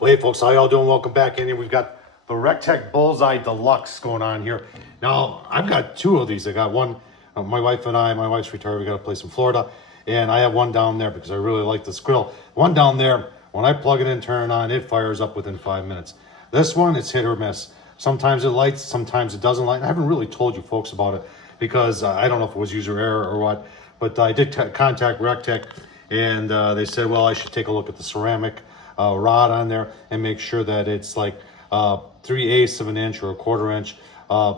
Well, hey folks, how y'all doing? Welcome back in here. We've got the Recteq Bullseye Deluxe going on here. Now, I've got two of these. I got one, my wife and I, my wife's retired, we got a place in Florida, and I have one down there because I really like this grill. One down there, when I plug it in, turn it on, it fires up within 5 minutes. This one, it's hit or miss. Sometimes it lights, sometimes it doesn't light. I haven't really told you folks about it because I don't know if it was user error or what, but I did contact Recteq, and they said, well, I should take a look at the ceramic rod on there and make sure that it's like 3/8 of an inch or a 1/4 inch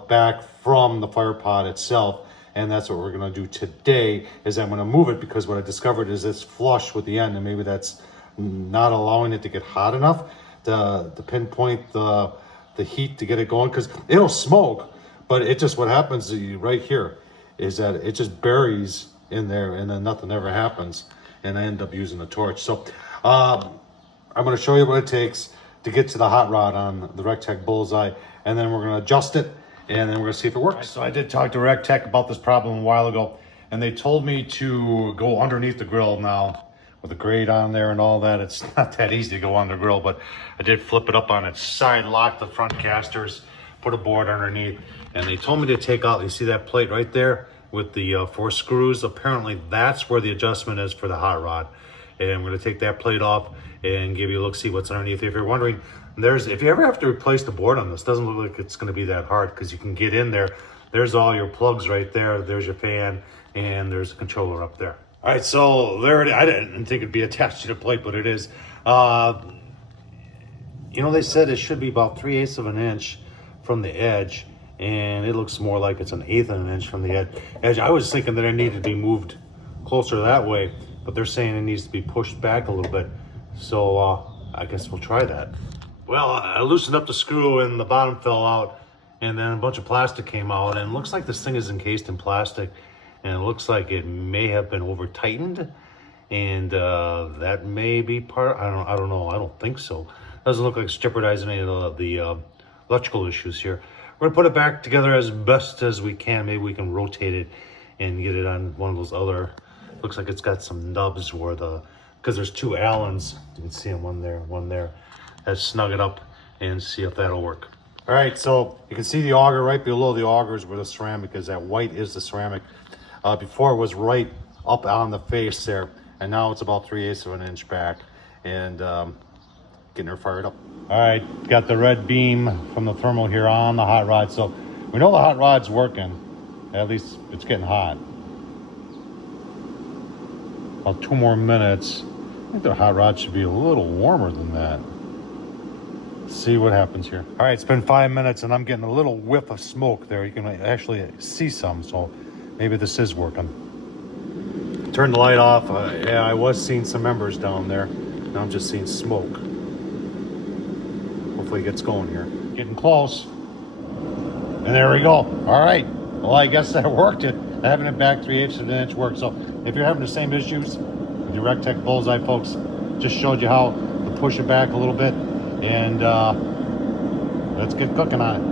back from the fire pod itself. And that's what we're gonna do today, is I'm gonna move it because what I discovered is it's flush with the end, and maybe that's not allowing it to get hot enough to pinpoint the heat to get it going, because it'll smoke, but it just, what happens right here is that it just buries in there and then nothing ever happens, and I end up using a torch. So I'm going to show you what it takes to get to the hot rod on the Recteq Bullseye, and then we're going to adjust it, and then we're going to see if it works. Right, so I did talk to Recteq about this problem a while ago, and they told me to go underneath the grill now with the grate on there and all that. It's not that easy to go on the grill, but I did flip it up on its side, lock the front casters, put a board underneath, and they told me to take out, you see that plate right there with the 4 screws? Apparently that's where the adjustment is for the hot rod. And I'm going to take that plate off and give you a look, see what's underneath. If you're wondering, if you ever have to replace the board on this, doesn't look like it's going to be that hard, because you can get in there. There's all your plugs right there. There's your fan, and there's a controller up there. All right, so there it is. I didn't think it'd be attached to the plate, but it is. You know, they said it should be about 3/8 of an inch from the edge, and it looks more like it's 1/8 of an inch from the edge. I was thinking that it needed to be moved closer that way, but they're saying it needs to be pushed back a little bit. So I guess we'll try that. Well, I loosened up the screw and the bottom fell out, and then a bunch of plastic came out, and it looks like this thing is encased in plastic, and it looks like it may have been over tightened, and that may be part. I don't know. I don't think so. Doesn't look like it's jeopardizing any of the electrical issues here. We're gonna put it back together as best as we can. Maybe we can rotate it and get it on one of those other. Looks like it's got some nubs where because there's 2 Allens. You can see them, one there. Let's snug it up and see if that'll work. All right, so you can see the auger right below the auger is where the ceramic is. That white is the ceramic. Before it was right up on the face there, and now it's about 3/8 of an inch back, and getting her fired up. All right, got the red beam from the thermal here on the hot rod, so we know the hot rod's working. At least it's getting hot. About 2 more minutes. I think the hot rod should be a little warmer than that. Let's see what happens here. All right, it's been 5 minutes and I'm getting a little whiff of smoke there. You can actually see some, so maybe this is working. Turn the light off. Yeah, I was seeing some embers down there. Now I'm just seeing smoke. Hopefully it gets going here. Getting close. And there we go. All right. Well, I guess that worked. Having it back 3/8 of an inch worked. So if you're having the same issues with your Recteq Bullseye, folks, just showed you how to push it back a little bit, and let's get cooking on it.